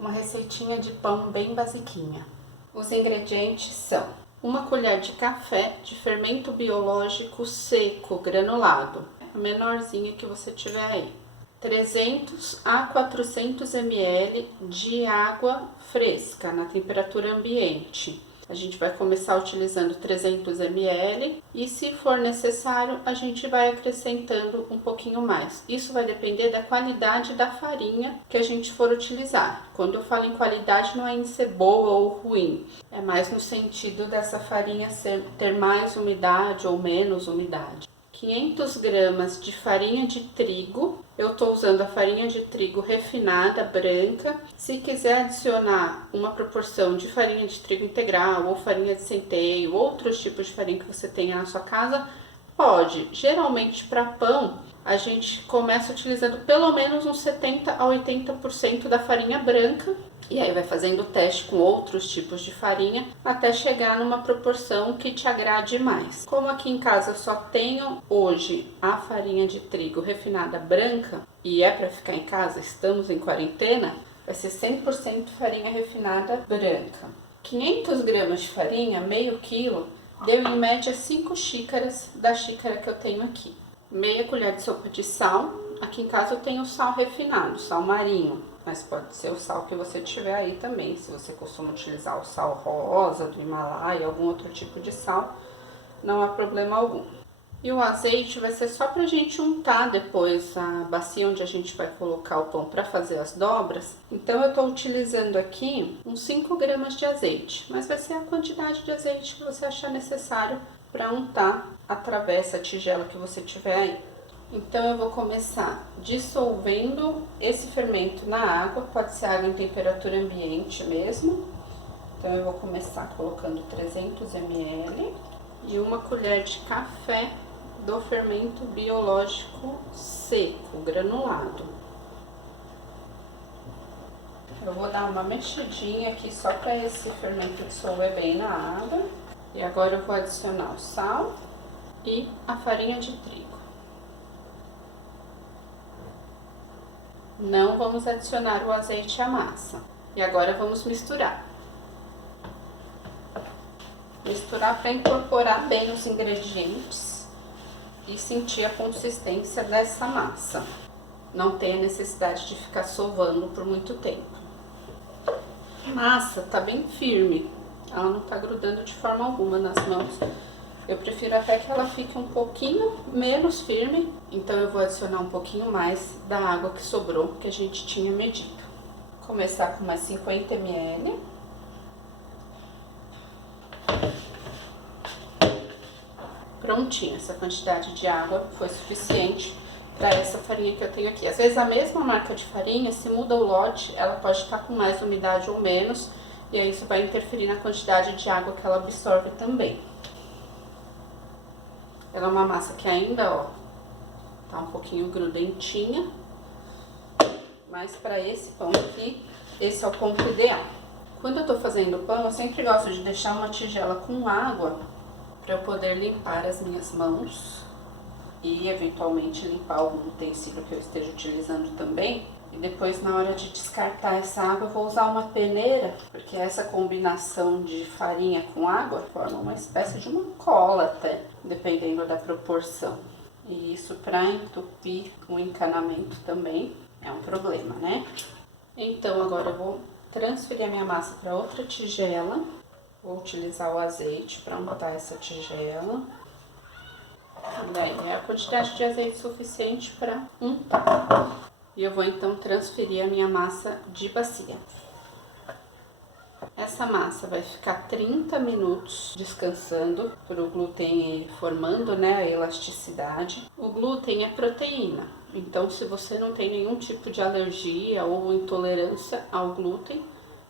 uma receitinha de pão bem basiquinha. Os ingredientes são: uma colher de café de fermento biológico seco granulado, a menorzinha que você tiver aí. 300 a 400 ml de água fresca na temperatura ambiente. A gente vai começar utilizando 300 ml e, se for necessário, a gente vai acrescentando um pouquinho mais. Isso vai depender da qualidade da farinha que a gente for utilizar. Quando eu falo em qualidade, não é em ser boa ou ruim, é mais no sentido dessa farinha ter mais umidade ou menos umidade. 500 gramas de farinha de trigo. Eu estou usando a farinha de trigo refinada, branca. Se quiser adicionar uma proporção de farinha de trigo integral ou farinha de centeio, outros tipos de farinha que você tenha na sua casa, pode. Geralmente para pão, a gente começa utilizando pelo menos uns 70 a 80% da farinha branca. E aí vai fazendo o teste com outros tipos de farinha até chegar numa proporção que te agrade mais. Como aqui em casa eu só tenho hoje a farinha de trigo refinada branca e é para ficar em casa, estamos em quarentena, vai ser 100% farinha refinada branca. 500 gramas de farinha, meio quilo, deu em média 5 xícaras da xícara que eu tenho aqui. Meia colher de sopa de sal. Aqui em casa eu tenho sal refinado, sal marinho, mas pode ser o sal que você tiver aí também. Se você costuma utilizar o sal rosa do Himalaia, algum outro tipo de sal, não há problema algum. E o azeite vai ser só pra gente untar depois a bacia onde a gente vai colocar o pão para fazer as dobras. Então eu tô utilizando aqui uns 5 gramas de azeite, mas vai ser a quantidade de azeite que você achar necessário para untar através da tigela que você tiver aí. Então eu vou começar dissolvendo esse fermento na água, pode ser água em temperatura ambiente mesmo. Então eu vou começar colocando 300 ml e uma colher de café do fermento biológico seco, granulado. Eu vou dar uma mexidinha aqui só para esse fermento dissolver bem na água. E agora eu vou adicionar o sal e a farinha de trigo. Não vamos adicionar o azeite e a massa. E agora vamos misturar. Misturar para incorporar bem os ingredientes e sentir a consistência dessa massa. Não tem a necessidade de ficar sovando por muito tempo. A massa tá bem firme, ela não tá grudando de forma alguma nas mãos. Eu prefiro até que ela fique um pouquinho menos firme, então eu vou adicionar um pouquinho mais da água que sobrou, que a gente tinha medido. Começar com mais 50 ml. Prontinho, essa quantidade de água foi suficiente para essa farinha que eu tenho aqui. Às vezes a mesma marca de farinha, se muda o lote, ela pode estar com mais umidade ou menos, e aí isso vai interferir na quantidade de água que ela absorve também. Ela é uma massa que ainda, ó, tá um pouquinho grudentinha, mas para esse pão aqui, esse é o ponto ideal. Quando eu tô fazendo o pão, eu sempre gosto de deixar uma tigela com água para eu poder limpar as minhas mãos e eventualmente limpar algum utensílio que eu esteja utilizando também. E depois, na hora de descartar essa água, eu vou usar uma peneira, porque essa combinação de farinha com água forma uma espécie de uma cola até, dependendo da proporção. E isso, para entupir o encanamento também, é um problema, né? Então, agora eu vou transferir a minha massa para outra tigela. Vou utilizar o azeite para untar essa tigela. E daí é a quantidade de azeite suficiente para untar. E eu vou então transferir a minha massa de bacia. Essa massa vai ficar 30 minutos descansando para o glúten ir formando, né, a elasticidade. O glúten é proteína, então se você não tem nenhum tipo de alergia ou intolerância ao glúten,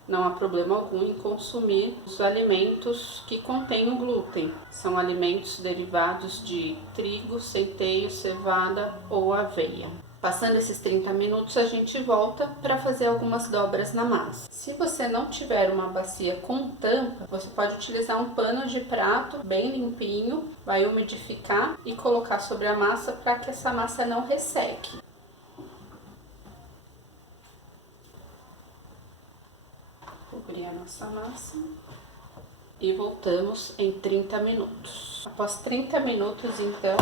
não há problema algum em consumir os alimentos que contêm o glúten. São alimentos derivados de trigo, centeio, cevada ou aveia. Passando esses 30 minutos, a gente volta para fazer algumas dobras na massa. Se você não tiver uma bacia com tampa, você pode utilizar um pano de prato bem limpinho, vai umidificar e colocar sobre a massa para que essa massa não resseque. Cobrir a nossa massa e voltamos em 30 minutos. Após 30 minutos, então,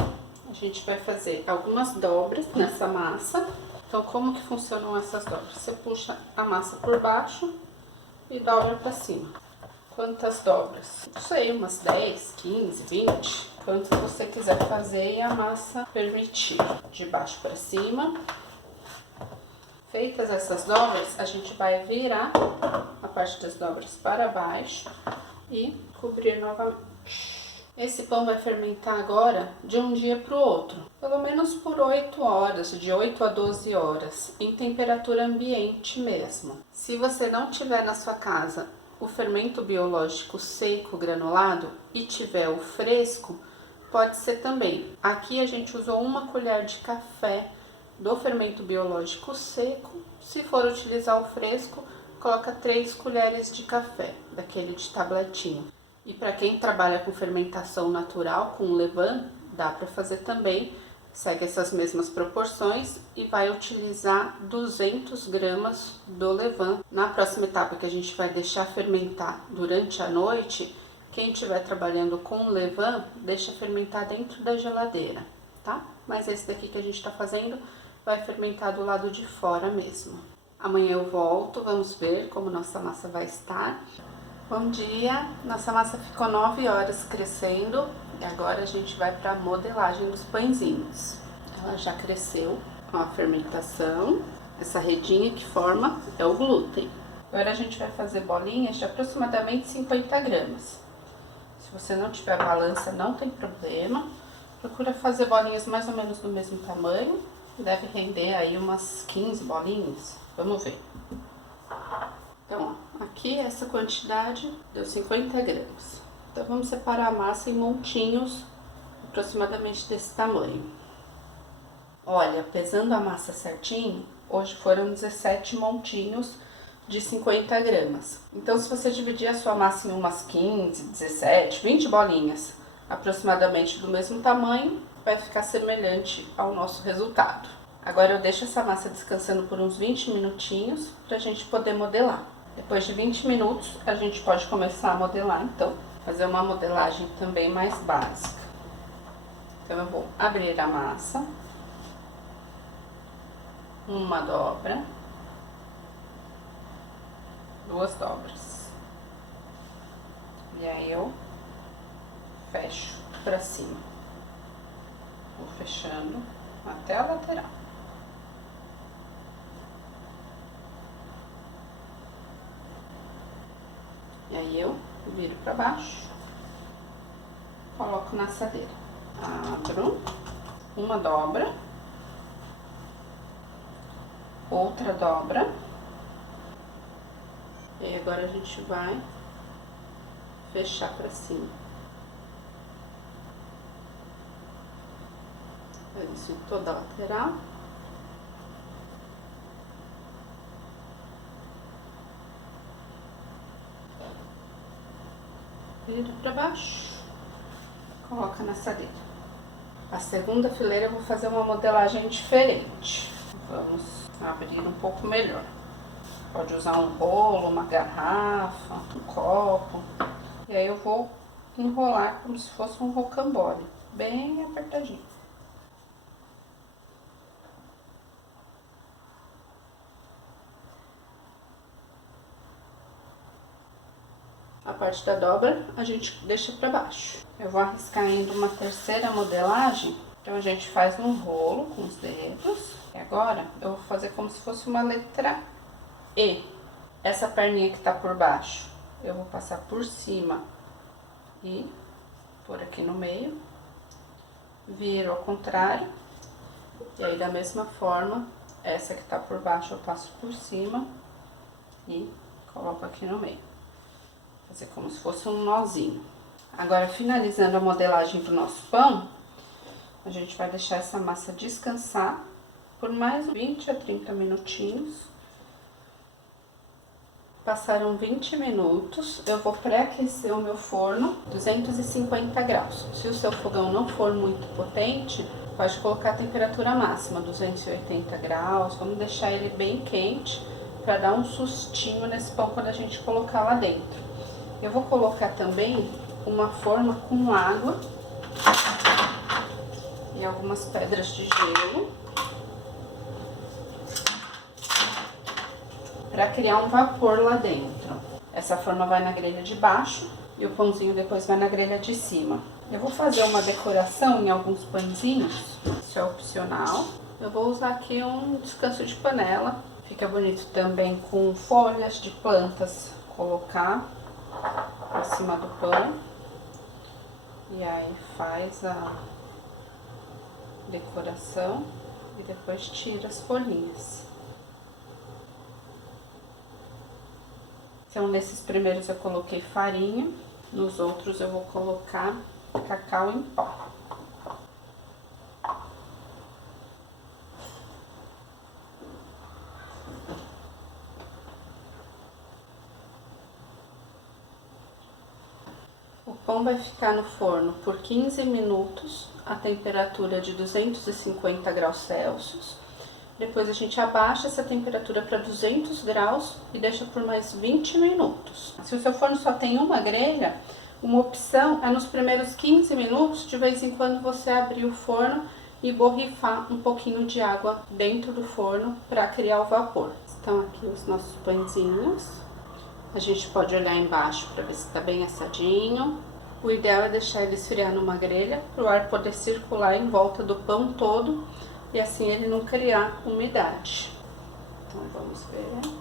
a gente vai fazer algumas dobras nessa massa. Então, como que funcionam essas dobras? Você puxa a massa por baixo e dobra para cima. Quantas dobras? Não sei, umas 10, 15, 20, quanto você quiser fazer e a massa permitir. De baixo para cima. Feitas essas dobras, a gente vai virar a parte das dobras para baixo e cobrir novamente. Esse pão vai fermentar agora de um dia para o outro, pelo menos por 8 horas, de 8 a 12 horas, em temperatura ambiente mesmo. Se você não tiver na sua casa o fermento biológico seco granulado e tiver o fresco, pode ser também. Aqui a gente usou 1 colher de café do fermento biológico seco. Se for utilizar o fresco, coloca 3 colheres de café, daquele de tabletinho. E para quem trabalha com fermentação natural, com levain, dá para fazer também. Segue essas mesmas proporções e vai utilizar 200 gramas do levain. Na próxima etapa, que a gente vai deixar fermentar durante a noite, quem estiver trabalhando com levain, deixa fermentar dentro da geladeira, tá? Mas esse daqui que a gente está fazendo vai fermentar do lado de fora mesmo. Amanhã eu volto, vamos ver como nossa massa vai estar. Bom dia, nossa massa ficou 9 horas crescendo e agora a gente vai para a modelagem dos pãezinhos. Ela já cresceu com a fermentação, essa redinha que forma é o glúten. Agora a gente vai fazer bolinhas de aproximadamente 50 gramas. Se você não tiver balança, não tem problema. Procura fazer bolinhas mais ou menos do mesmo tamanho. Deve render aí umas 15 bolinhas. Vamos ver. Então, ó, aqui essa quantidade deu 50 gramas. Então, vamos separar a massa em montinhos aproximadamente desse tamanho. Olha, pesando a massa certinho, hoje foram 17 montinhos de 50 gramas. Então, se você dividir a sua massa em umas 15, 17, 20 bolinhas, aproximadamente do mesmo tamanho, vai ficar semelhante ao nosso resultado. Agora eu deixo essa massa descansando por uns 20 minutinhos para a gente poder modelar. Depois de 20 minutos a gente pode começar a modelar, então, fazer uma modelagem também mais básica. Então eu vou abrir a massa, uma dobra, 2 dobras, e aí eu fecho para cima. Vou fechando até a lateral. E aí eu viro para baixo, coloco na assadeira. Abro, uma dobra, outra dobra. E agora a gente vai fechar para cima. Isso em toda a lateral. Vira para baixo, coloca na assadeira. A segunda fileira eu vou fazer uma modelagem diferente. Vamos abrir um pouco melhor. Pode usar um bolo, uma garrafa, um copo. E aí eu vou enrolar como se fosse um rocambole, bem apertadinho. A parte da dobra a gente deixa para baixo. Eu vou arriscar ainda uma terceira modelagem. Então a gente faz um rolo com os dedos. E agora eu vou fazer como se fosse uma letra E. Essa perninha que tá por baixo, eu vou passar por cima e por aqui no meio. Viro ao contrário. E aí da mesma forma, essa que tá por baixo eu passo por cima e coloco aqui no meio. Fazer como se fosse um nozinho. Agora, finalizando a modelagem do nosso pão, a gente vai deixar essa massa descansar por mais 20 a 30 minutinhos. Passaram 20 minutos, eu vou pré-aquecer o meu forno 250 graus. Se o seu fogão não for muito potente, pode colocar a temperatura máxima, 280 graus. Vamos deixar ele bem quente, para dar um sustinho nesse pão quando a gente colocar lá dentro. Eu vou colocar também uma forma com água e algumas pedras de gelo para criar um vapor lá dentro. Essa forma vai na grelha de baixo e o pãozinho depois vai na grelha de cima. Eu vou fazer uma decoração em alguns pãezinhos, isso é opcional. Eu vou usar aqui um descanso de panela, fica bonito também com folhas de plantas, colocar em cima do pão. E aí faz a decoração e depois tira as folhinhas. Então, nesses primeiros eu coloquei farinha, nos outros eu vou colocar cacau em pó. O pão vai ficar no forno por 15 minutos, a temperatura de 250 graus Celsius. Depois a gente abaixa essa temperatura para 200 graus e deixa por mais 20 minutos. Se o seu forno só tem uma grelha, uma opção é nos primeiros 15 minutos, de vez em quando você abrir o forno e borrifar um pouquinho de água dentro do forno para criar o vapor. Estão aqui os nossos pãezinhos. A gente pode olhar embaixo para ver se está bem assadinho. O ideal é deixar ele esfriar numa grelha para o ar poder circular em volta do pão todo e assim ele não criar umidade. Então vamos ver.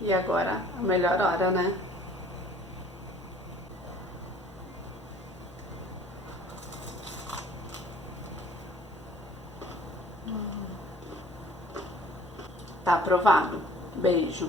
E agora a melhor hora, né? Tá aprovado. Beijo.